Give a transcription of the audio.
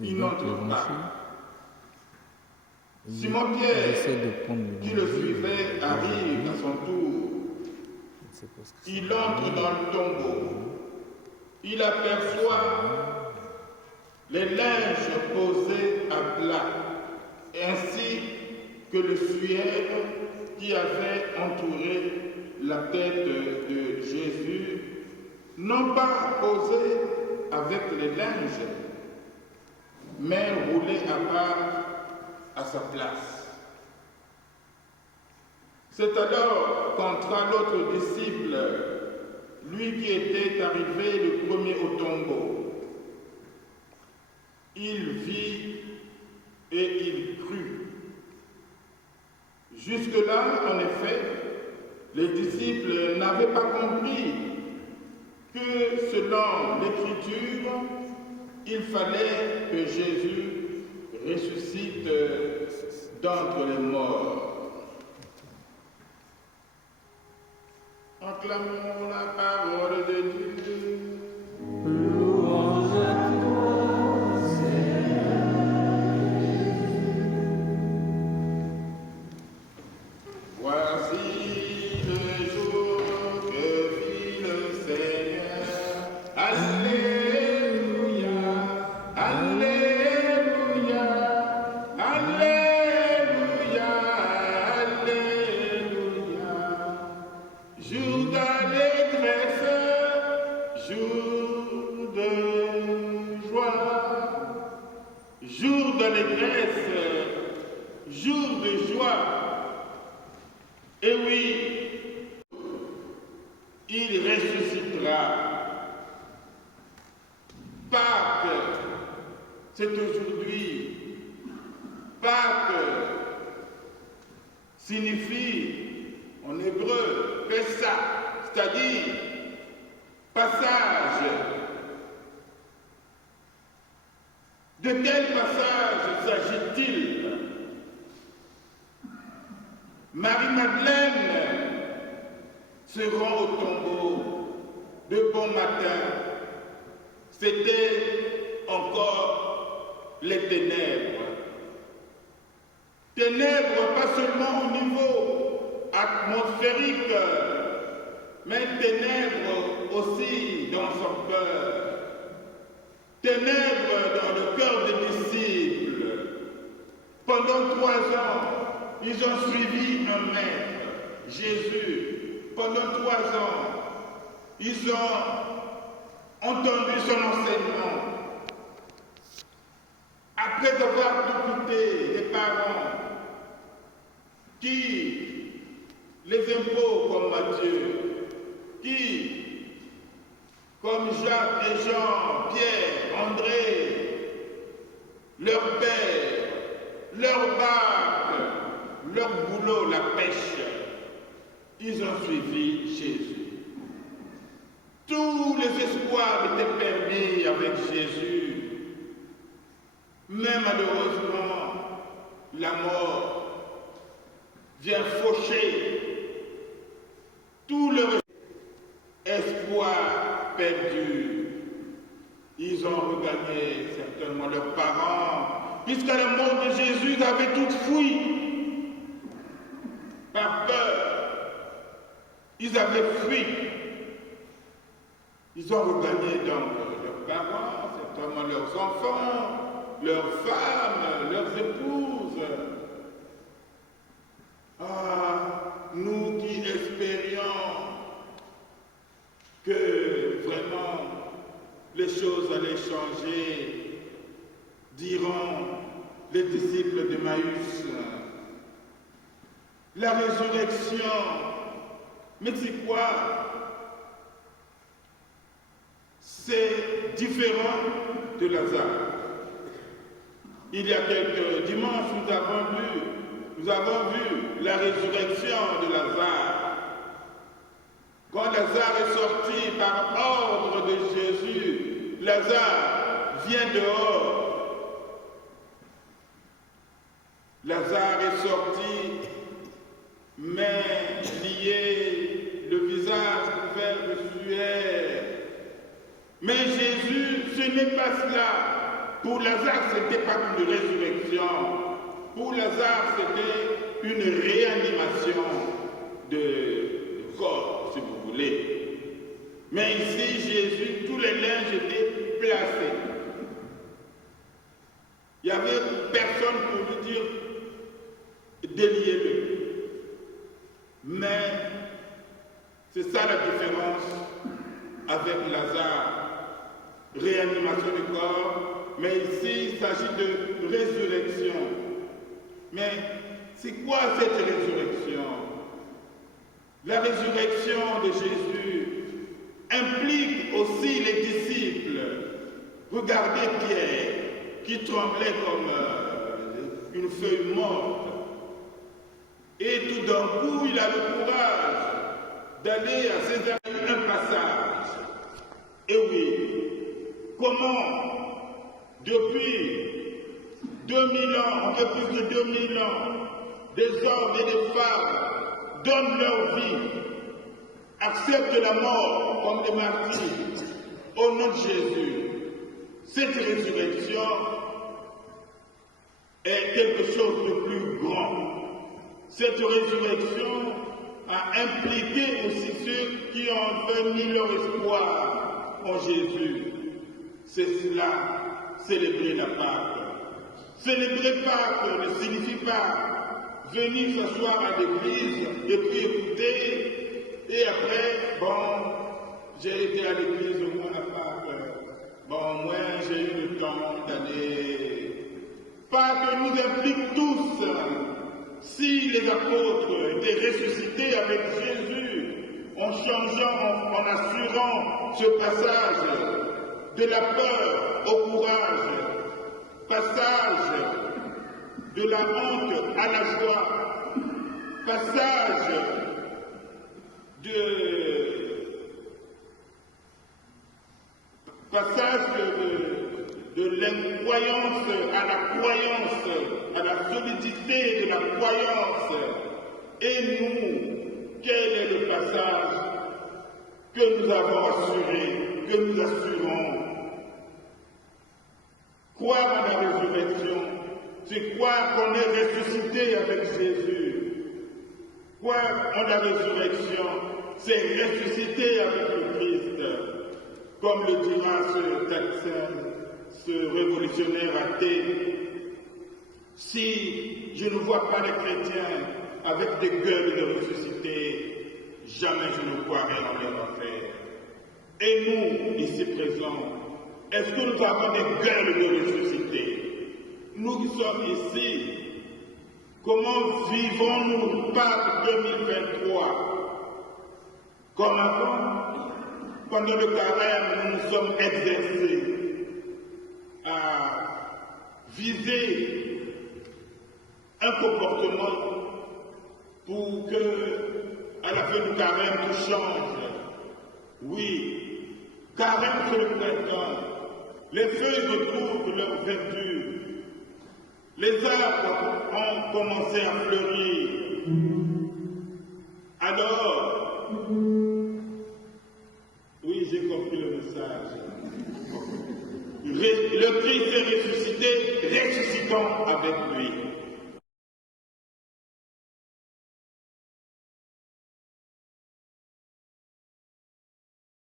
il n'entre pas. Simon-Pierre, qui le suivait, arrive à son tour. Il entre dans le tombeau. Il aperçoit les linges posés à plat, ainsi que le suaire qui avait entouré la tête de Jésus, non pas posé avec les linges, mais roulé à part à sa place. C'est alors qu'entra l'autre disciple, lui qui était arrivé le premier au tombeau. Il vit et il crut. Jusque-là, en effet, les disciples n'avaient pas compris que selon l'Écriture, il fallait que Jésus ressuscite d'entre les morts. Acclamons la parole de Dieu. Louange à toi, Seigneur. Voici le jour que fit le Seigneur. Alléluia, Alléluia, Alléluia, Alléluia. Jour d'allégresse, jour de joie, jour d'allégresse, jour de joie. Et oui, il ressuscitera. Pâques, c'est aujourd'hui. Pâques signifie en hébreu Pessah, c'est-à-dire passage. De quel passage s'agit-il? Marie-Madeleine se rend au tombeau de bon matin. C'était encore les ténèbres. Ténèbres pas seulement au niveau atmosphérique, mais ténèbres aussi dans son cœur. Ténèbres dans le cœur des disciples. Pendant 3 ans, ils ont suivi un maître, Jésus. Pendant 3 ans, ils ont entendu son enseignement. Après avoir tout quitté, les parents qui les impôts comme Matthieu, qui, comme Jacques et Jean, Pierre, André, leur père, leur barque, leur boulot, la pêche, ils ont suivi Jésus. Tous les espoirs étaient permis avec Jésus. Mais malheureusement, la mort vient faucher tout leur espoir perdu. Ils ont regagné certainement leurs parents, puisqu'à la mort de Jésus, ils avaient tout fui. Par peur, ils avaient fui. Ils ont regagné donc leurs parents, certainement leurs enfants, leurs femmes, leurs épouses. Ah, nous qui espérions que vraiment les choses allaient changer, diront les disciples de Maüs. La résurrection, mais c'est quoi? C'est différent de Lazare. Il y a quelques dimanches, nous avons vu la résurrection de Lazare. Quand Lazare est sorti par ordre de Jésus, Lazare vient dehors. Lazare est sorti, mais lié, le visage couvert de sueur. Mais Jésus, ce n'est pas cela. pour Lazare, ce n'était pas une résurrection. Pour Lazare, c'était une réanimation de corps, si vous voulez. Mais ici, Jésus, tous les linges étaient placés. Il n'y avait personne pour lui dire déliez-le. Mais c'est ça la différence avec Lazare. Réanimation du corps, mais ici il s'agit de résurrection. Mais c'est quoi cette résurrection? La résurrection de Jésus implique aussi les disciples. Regardez Pierre qui tremblait comme une feuille morte. Et tout d'un coup, il a le courage d'aller à Césarée, un passage. Et oui, comment, depuis 2000 ans, un peu plus de 2000 ans, des hommes et des femmes donnent leur vie, acceptent la mort comme des martyrs, au nom de Jésus. Cette résurrection est quelque chose de plus grand. Cette résurrection a impliqué aussi ceux qui ont mis leur espoir en Jésus. C'est cela, célébrer la Pâque. Célébrer Pâque ne signifie pas venir s'asseoir à l'église et puis écouter, et après, bon, j'ai été à l'église au moins à Pâques. Bon, moi j'ai eu le temps d'aller. Pâques nous implique tous. Si les apôtres étaient ressuscités avec Jésus, en changeant, en assurant ce passage de la peur au courage, passage de la honte à la joie, passage de l'incroyance à la croyance, à la solidité de la croyance. Et nous, quel est le passage que nous avons assuré, que nous assurons? Croire à la résurrection, c'est croire qu'on est ressuscité avec Jésus. Croire en la résurrection, c'est ressusciter avec le Christ. Comme le dira ce Taksim, ce révolutionnaire athée, si je ne vois pas les chrétiens avec des gueules de ressuscité, jamais je ne croirai en leur enfer. Et nous, ici présents, est-ce que nous avons des gueules de ressuscité? Nous qui sommes ici, comment vivons-nous Pâques 2023? Comme avant, pendant le carême, nous nous sommes exercés à viser un comportement pour que, à la fin du carême, tout change. Oui, carême c'est le printemps. Les feuilles retrouvent leur verdure. Les arbres ont commencé à fleurir. Alors, oui, j'ai compris le message. Le Christ est ressuscité, ressuscitons avec lui.